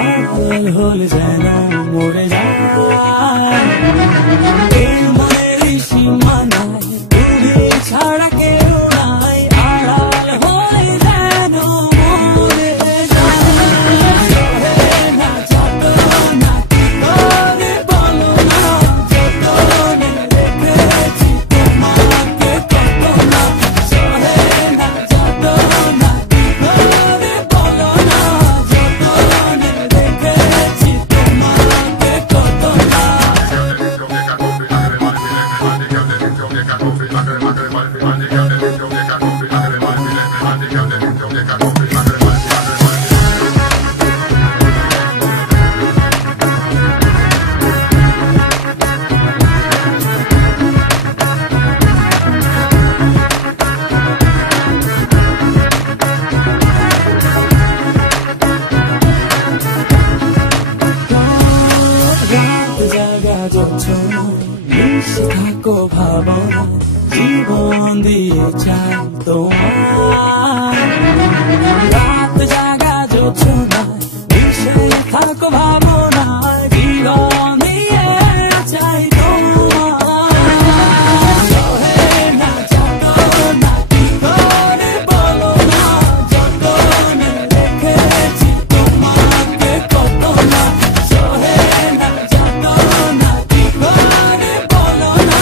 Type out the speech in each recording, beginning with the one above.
আড়াল হলে যেন মরে যায়। এই মনের সীমানায় তুমি ছাড়া কেউ নাই, আড়াল হলে যেন মরে যায়। সহে না যাতনা কি করে বলো না, যতনে রেখেছি তোমাকে কত না। সহে না যাতনা কি করে বলো না, যতনে রেখেছি তোমাকে কত না। মিশে থাকো ভাবনা, জীবন দিয়ে চাই তোমার। রাত জাগা জোছনা মিশে থাকো ভাবনা, জীবন দিয়ে চাই তোমার। সহে না যাতনা কি করে বলো না, যতনে রেখেছি তোমাকে কত না। সহে না যাতনা কি করে বলো না,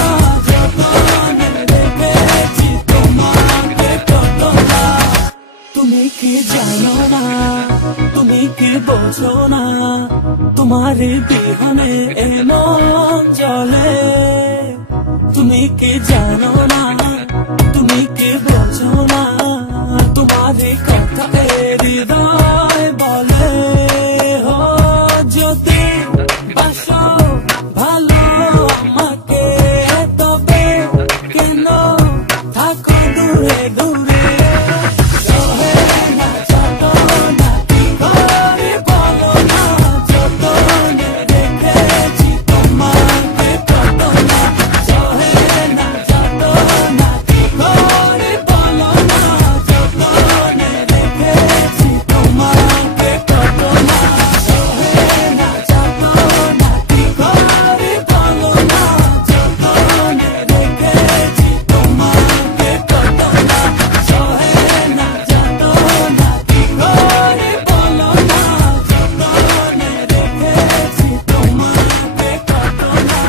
যতনে রেখেছি তোমাকে কত না। তুমি কি জানো না, তুমি কি বোঝো না, তোমার বিহনে এমন চলে। তুমি কি জানো না, তুমি কি বোঝো না, তোমার কথা হৃদয় বলে। হো যদি বাসো ভালো আমাকে, তবে কেন থাকো দূরে দূরে। সহে না যাতনা কি করে বলো না, যতনে রেখেছি তোমাকে কত না। সহে না যাতনা কি করে বলো না, যতনে রেখেছি তোমাকে কত না। সহে না যাতনা কি করে বলো না, যতনে রেখেছি তোমাকে কত না। সহে না যাতনা কি করে বলো না, যতনে রেখেছি তোমাকে কত না।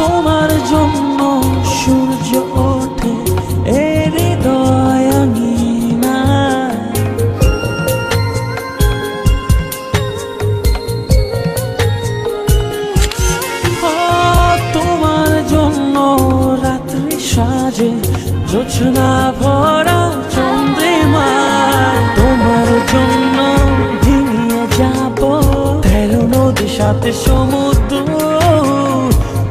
তোমার জন্য সূর্য ওঠে এই হৃদয় আঙিনায়। তোমার জন্য রাত্রি সাজে জোছনা ভরা চন্দ্রিমায়। তোমার জন্য ভেঙে যাব 13 নদীর সাথে সমুদ্র।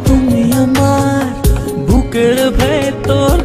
তুমি আমার বুকের ভেতর